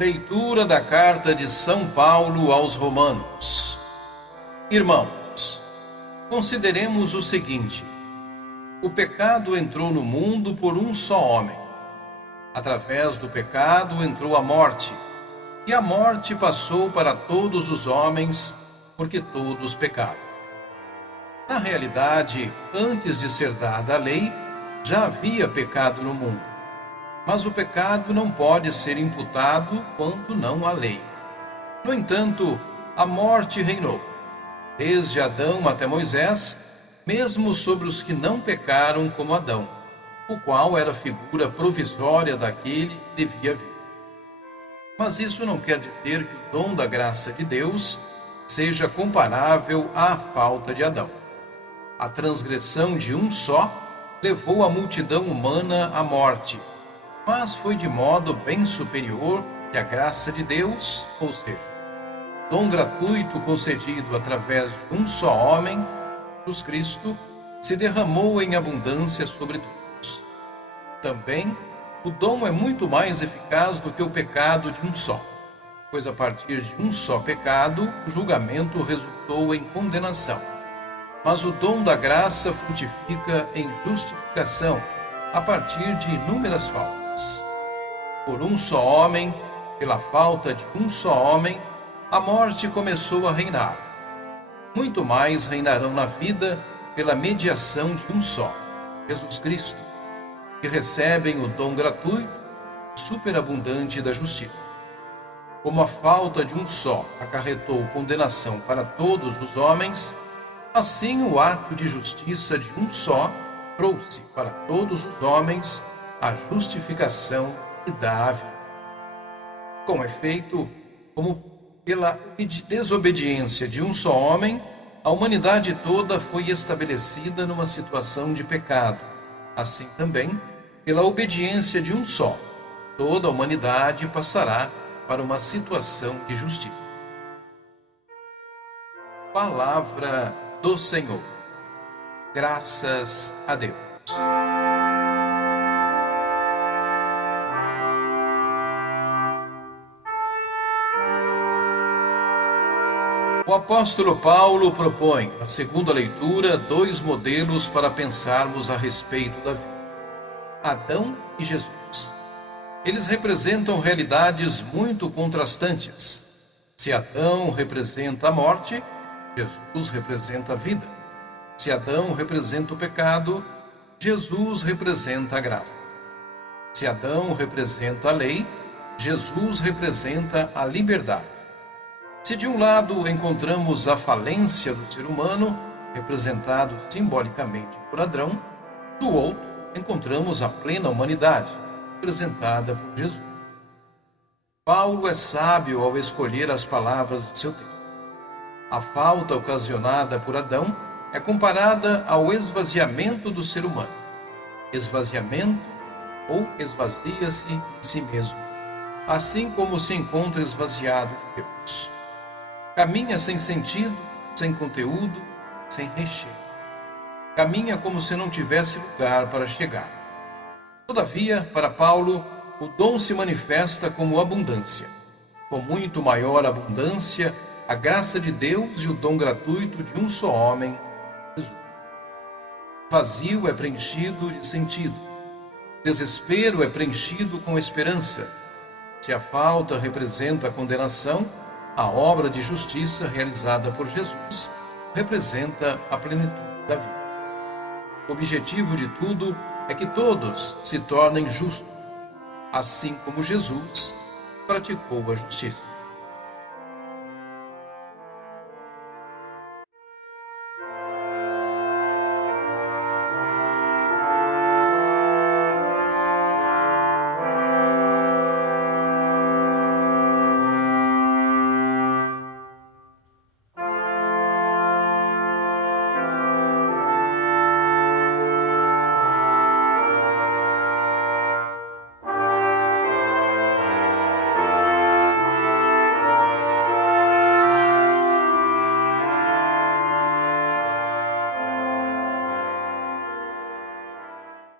Leitura da Carta de São Paulo aos Romanos. Irmãos, consideremos o seguinte: o pecado entrou no mundo por um só homem. Através do pecado entrou a morte, e a morte passou para todos os homens, porque todos pecaram. Na realidade, antes de ser dada a lei, já havia pecado no mundo. Mas o pecado não pode ser imputado quando não há lei. No entanto, a morte reinou, desde Adão até Moisés, mesmo sobre os que não pecaram como Adão, o qual era a figura provisória daquele que devia vir. Mas isso não quer dizer que o dom da graça de Deus seja comparável à falta de Adão. A transgressão de um só levou a multidão humana à morte, mas foi de modo bem superior que a graça de Deus, ou seja, dom gratuito concedido através de um só homem, Jesus Cristo, se derramou em abundância sobre todos. Também, o dom é muito mais eficaz do que o pecado de um só, pois a partir de um só pecado, o julgamento resultou em condenação. Mas o dom da graça frutifica em justificação, a partir de inúmeras faltas. Por um só homem, pela falta de um só homem, a morte começou a reinar. Muito mais reinarão na vida pela mediação de um só, Jesus Cristo, que recebem o dom gratuito e superabundante da justiça. Como a falta de um só acarretou condenação para todos os homens, assim o ato de justiça de um só trouxe para todos os homens a justificação que dá a vida. Com efeito, como pela desobediência de um só homem, a humanidade toda foi estabelecida numa situação de pecado. Assim também, pela obediência de um só, toda a humanidade passará para uma situação de justiça. Palavra do Senhor. Graças a Deus. O apóstolo Paulo propõe, na segunda leitura, dois modelos para pensarmos a respeito da vida: Adão e Jesus. Eles representam realidades muito contrastantes. Se Adão representa a morte, Jesus representa a vida. Se Adão representa o pecado, Jesus representa a graça. Se Adão representa a lei, Jesus representa a liberdade. Se de um lado encontramos a falência do ser humano, representado simbolicamente por Adão, do outro encontramos a plena humanidade, representada por Jesus. Paulo é sábio ao escolher as palavras de seu texto. A falta ocasionada por Adão é comparada ao esvaziamento do ser humano. Esvaziamento ou esvazia-se em si mesmo, assim como se encontra esvaziado de Deus. Caminha sem sentido, sem conteúdo, sem recheio. Caminha como se não tivesse lugar para chegar. Todavia, para Paulo, o dom se manifesta como abundância. Com muito maior abundância, a graça de Deus e o dom gratuito de um só homem, Jesus. Vazio é preenchido de sentido. Desespero é preenchido com esperança. Se a falta representa a condenação, a obra de justiça realizada por Jesus representa a plenitude da vida. O objetivo de tudo é que todos se tornem justos, assim como Jesus praticou a justiça.